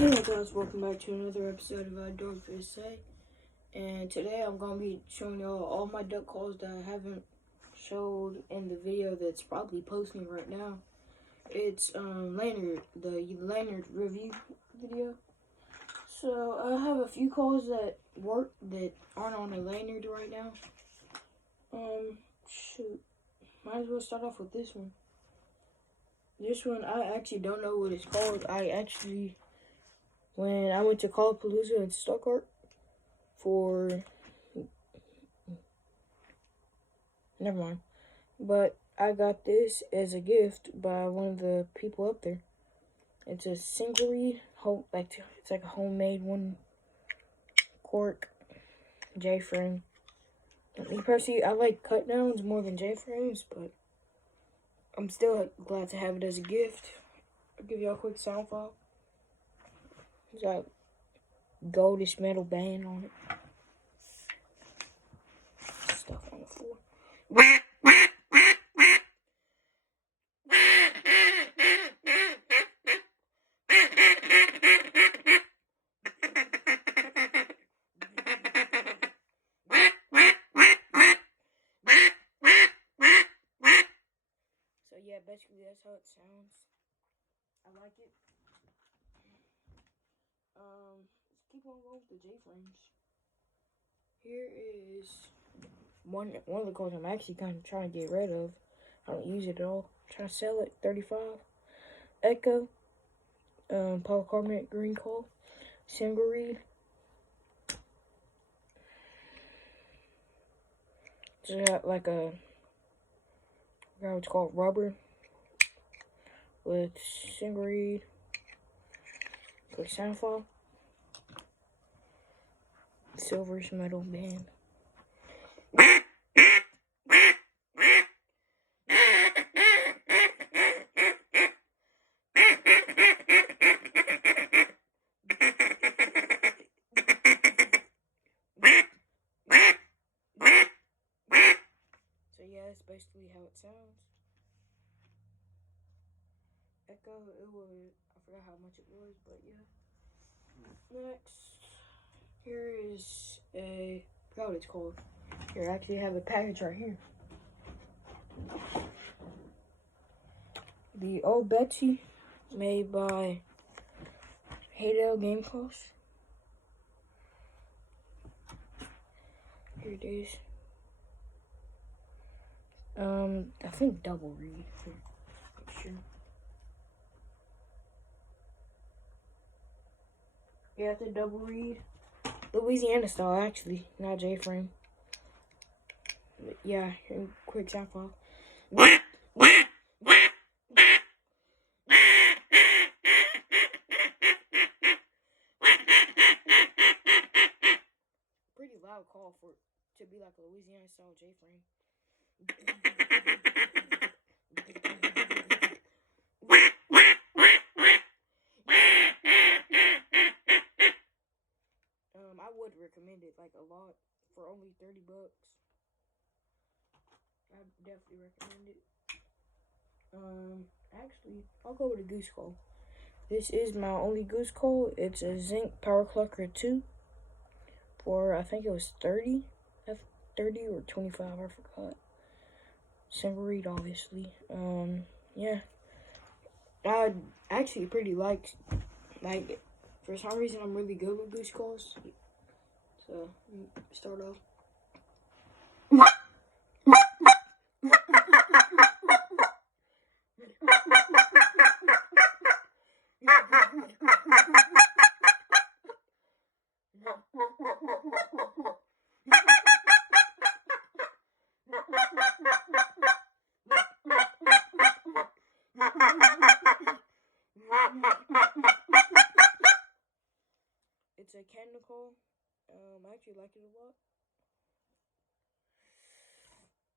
Hey guys, welcome back to another episode of Dog Fish Say. And today I'm going to be showing y'all all my duck calls that I haven't showed in the video that's probably posting right now. It's Lanyard, the Lanyard review video. So I have a few calls that work that aren't on the Lanyard right now. Shoot. Might as well start off with this one. This one, I actually don't know what it's called. When I went to Callapalooza in Stuttgart never mind. But I got this as a gift by one of the people up there. It's a single reed, it's like a homemade one cork J-frame. Me personally, I like cut downs more than J-frames, but I'm still glad to have it as a gift. I'll give y'all a quick sound file. It's got goldish metal band on it. Stuff on the floor. So yeah, basically that's how it sounds. I like it. Let's keep on going with the J-frames. Here is one of the calls I'm actually kind of trying to get rid of. I don't use it at all. I'm trying to sell it. 35 Echo, polycarbonate green call, single reed. It's got like I forgot what it's called, rubber with single reed. Quick sound file. Silverish metal band. So yeah, that's basically how it sounds. Echo, I forgot how much it was, but yeah. Next, here is I forgot what it's called. Here, I actually have a package right here. The Old Betsy, made by Haydale Game Calls. Here it is. I think double reed. Sure. Yeah, it's a double reed. Louisiana style, actually, not J-frame. But yeah, quick sound file. Pretty loud call for to be like a Louisiana style J-frame. I would recommend it like a lot for only $30. I definitely recommend it. Actually, I'll go with a goose call. This is my only goose call. It's a Zinc Power Clucker 2 for, I think it was 30 or 25, I forgot. Single reed, obviously. Yeah. I actually pretty like, for some reason, I'm really good with goose calls. So, start off. It's a candle call. I actually like it a lot.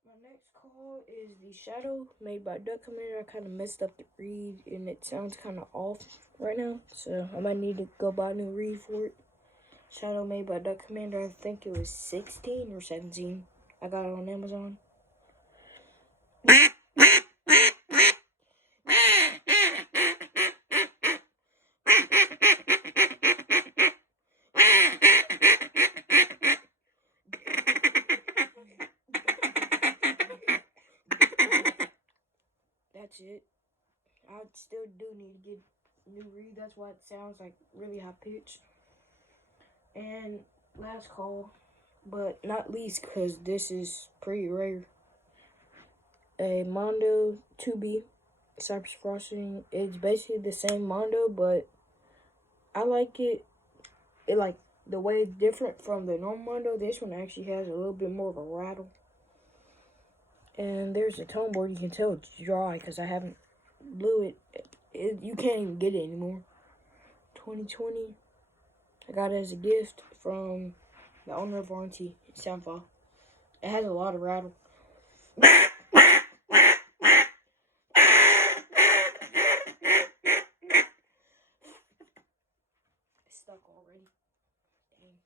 My next call is the Shadow, made by Duck Commander. I kind of messed up the reed, and it sounds kind of off right now, so I might need to go buy a new reed for it. Shadow, made by Duck Commander. I think it was 16 or 17. I got it on Amazon. That's why it sounds like really high pitched. And last call, but not least, because this is pretty rare. A Mondo 2B Cypress Crossing. It's basically the same Mondo, but I like it. It like the way it's different from the normal Mondo. This one actually has a little bit more of a rattle. And there's a tone board. You can tell it's dry because I haven't blew it. You can't even get it anymore. 2020. I got it as a gift from the owner of Warranty Soundfile. It has a lot of rattle. It's stuck already. Dang.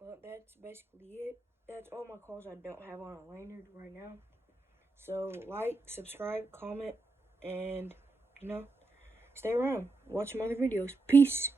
Well, that's basically it. That's all my calls I don't have on a lanyard right now. So, like, subscribe, comment, and, stay around. Watch some other videos. Peace.